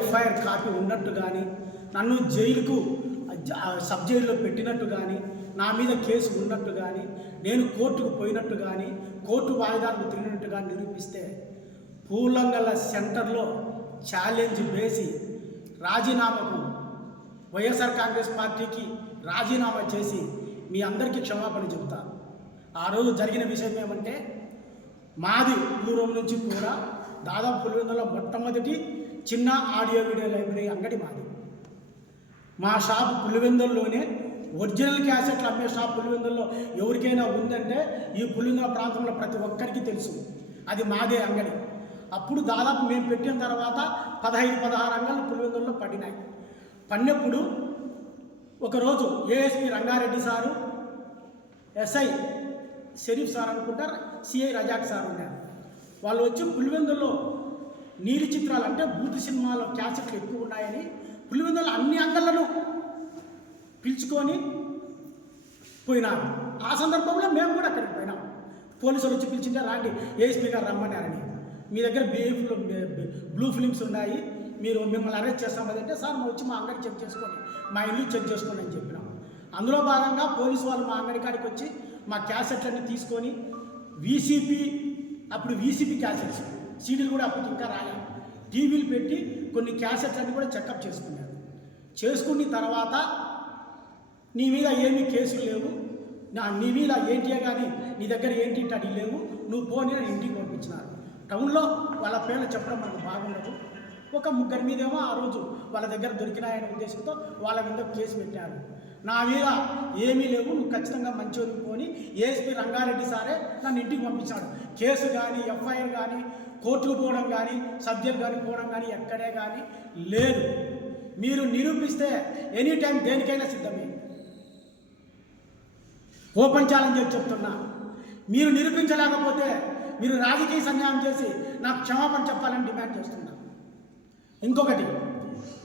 FIR copy ఉన్నట్టు కానీ, నన్ను జైలుకు సబ్ జైల్లో పెట్టినట్టు కానీ, నా మీద కేసు ఉన్నట్టు కానీ, నేను కోర్టుకు పోయినట్టు కానీ, కోర్టు వాయిదాలకు తిరిగినట్టు కానీ నిరూపిస్తే పూలంగల సెంటర్లో ఛాలెంజ్ వేసి రాజీనామాకు వైఎస్ఆర్ కాంగ్రెస్ పార్టీకి రాజీనామా చేసి మీ అందరికీ క్షమాపణ చెబుతాను. ఆ రోజు జరిగిన విషయం ఏమంటే, మాది దూరం నుంచి కూడా దాదాపు పులివెందులో మొట్టమొదటి చిన్న ఆడియో వీడియో లైబ్రరీ అంగడి మాది. మా షాప్ పులివెందుల్లోనే ఒరిజినల్ క్యాసెట్లు అమ్మే షాప్ పులివెందుల్లో ఎవరికైనా ఉందంటే ఈ పులివెందుల ప్రాంతంలో ప్రతి ఒక్కరికి తెలుసు, అది మాదే అంగడి. అప్పుడు దాదాపు మేము పెట్టిన తర్వాత 15-16 అంగళ్ళు పులివెందుల్లో పడినాయి. పడినప్పుడు ఒకరోజు ASP Rangareddy sir, SI Sharif sir అనుకుంటారు, సిఐ రజాక్ సార్ ఉన్నారు. వాళ్ళు వచ్చి పులివెందుల్లో నీలి చిత్రాలు అంటే బూత్ సినిమాలో క్యాసెట్లు ఎక్కువ ఉన్నాయని పులివెందుల్లో అన్ని అంగళ్ళను పిలుచుకొని పోయినారు. ఆ సందర్భంలో మేము కూడా అక్కడికి పోయినాం. పోలీసులు వచ్చి పిలిచింటే రాండి ఏఎస్పీ గారు రమ్మన్నారని, మీ దగ్గర బ్లూ ఫిలిమ్స్ ఉన్నాయి, మీరు మిమ్మల్ని అరెస్ట్ చేస్తాం అదంటే, సార్ మా వచ్చి మా అంగడి చెక్ చేసుకోండి, మా ఇల్లు చెక్ చేసుకోండి అని చెప్పినాం. అందులో భాగంగా పోలీసు వాళ్ళు మా అంగడి కాడికి వచ్చి మా క్యాసెట్లన్నీ తీసుకొని అప్పుడు వీసీపీ క్యాసెట్స్ సీడీలు కూడా అప్పటికి ఇంకా రాలేదు, టీవీలు పెట్టి కొన్ని క్యాసెట్లన్నీ కూడా చెకప్ చేసుకున్నారు. చేసుకున్న తర్వాత నీ మీద ఏమీ కేసులు లేవు, నీ మీద ఏంటి కానీ నీ దగ్గర ఏంటి అడిగి లేవు, నువ్వు పోనీ ఇంటికి పంపించినారు. టౌన్లో వాళ్ళ పేర్లు చెప్పడం మనకు బాగుండదు. ఒక 3 మీదేమో ఆ రోజు వాళ్ళ దగ్గర దొరికినాయనే ఉద్దేశంతో వాళ్ళ మీద కేసు పెట్టారు. నా మీద ఏమీ లేవు, నువ్వు ఖచ్చితంగా మంచిగా పోని ఏఎస్పీ రంగారెడ్డి సారే నన్ను ఇంటికి పంపించాడు. కేసు కానీ, ఎఫ్ఐఆర్ కానీ, కోర్టుకు పోవడం కానీ, సబ్జెక్ట్ కానీ పోవడం కానీ ఎక్కడే కానీ లేదు. మీరు నిరూపిస్తే ఎనీ టైం దేనికైనా సిద్ధమే. ఓపెన్ ఛాలెంజ్ చేసి చెప్తున్నా, మీరు నిరూపించలేకపోతే మీరు రాజకీయ సన్యాయం చేసి నాకు క్షమాపణ చెప్పాలని డిమాండ్ చేస్తున్నా. ఇంకొకటి,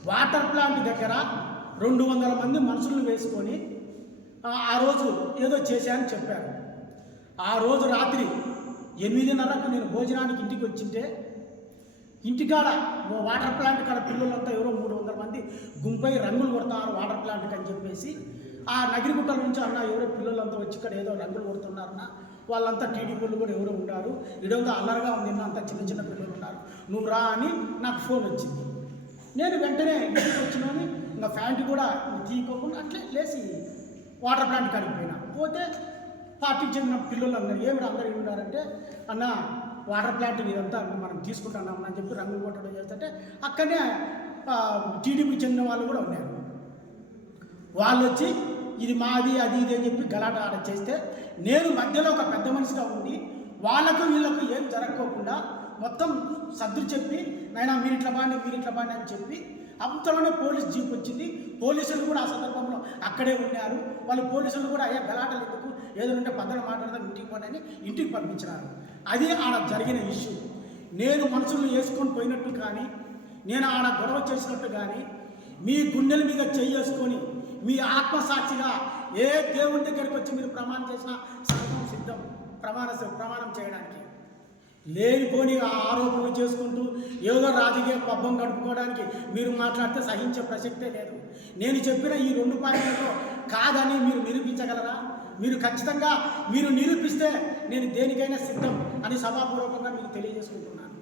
వాటర్ ప్లాంట్ దగ్గర 200 మంది మనుషులను వేసుకొని ఆ రోజు ఏదో చేశానని చెప్పారు. ఆ రోజు రాత్రి 8:30కు నేను భోజనానికి ఇంటికి వచ్చింటే, ఇంటికాడ వాటర్ ప్లాంట్ కాడ పిల్లలంతా ఎవరో 300 మంది గుంపై రంగులు కొడుతున్నారు వాటర్ ప్లాంట్కి అని చెప్పేసి, ఆ నగిరిగుట్టల నుంచి అన్న ఎవరో పిల్లలంతా వచ్చి ఇక్కడ ఏదో రంగులు కొడుతున్నారన్న, వాళ్ళంతా టీడీపీలు కూడా ఎవరో ఉన్నారు, ఇడంతా అల్లరిగా ఉంది, అంతా చిన్న చిన్న పిల్లలు ఉన్నారు, నువ్వు రా అని నాకు ఫోన్ వచ్చింది. నేను వెంటనే ఇంటికి వచ్చినాను, ఇంకా ఫ్యాంట్ కూడా తీయకోకుండా అట్లే లేచి వాటర్ ప్లాంట్ కాడిపోయినా. పోతే పార్టీకి చెందిన పిల్లలు అందరు ఏమిటి అందరూ ఉన్నారంటే, అన్న వాటర్ ప్లాంట్ ఇదంతా మనం తీసుకుంటున్నాం అని చెప్పి రంగులు కొట్టడం చేస్తుంటే, అక్కడనే టీడీపీకి చెందిన వాళ్ళు కూడా ఉన్నారు. వాళ్ళు వచ్చి ఇది మాది అది ఇది అని చెప్పి గలాట ఆడ చేస్తే, నేను మధ్యలో ఒక పెద్ద మనిషిగా ఉండి వాళ్ళకు వీళ్ళకు ఏం జరగకోకుండా మొత్తం సర్దులు చెప్పి, నైనా మీరు ఇట్లా బాండి అని చెప్పి అంతలోనే పోలీస్ జీప్ వచ్చింది. పోలీసులు కూడా ఆ సందర్భంలో అక్కడే ఉన్నారు. వాళ్ళు పోలీసులు కూడా అయ్యా గలాటలు ఎందుకు, ఏదంటే పద్ధతి మాట్లాడదాం ఇంటికి పోండి అని ఇంటికి పంపించినారు. అది ఆడ జరిగిన ఇష్యూ. నేను మనుషులను వేసుకొని పోయినట్టు కానీ, నేను ఆడ గొడవ చేసినట్టు కానీ, మీ గుండెల మీద చేసుకొని మీ ఆత్మసాక్షిగా ఏ దేవుని దగ్గరికి వచ్చి మీరు ప్రమాణం చేసినా సర్వం సిద్ధం ప్రమాణం చేయడానికి. లేనిపోని ఆరోపణలు చేసుకుంటూ ఏదో రాజకీయ పబ్బం గడుపుకోవడానికి మీరు మాట్లాడితే సహించే ప్రసక్తే లేదు. నేను చెప్పిన ఈ 2 పాయింట్లతో కాదని మీరు నిరూపించగలరా? మీరు ఖచ్చితంగా మీరు నిరూపిస్తే నేను దేనికైనా సిద్ధం అని సభాపూర్వకంగా మీకు తెలియజేసుకుంటున్నాను.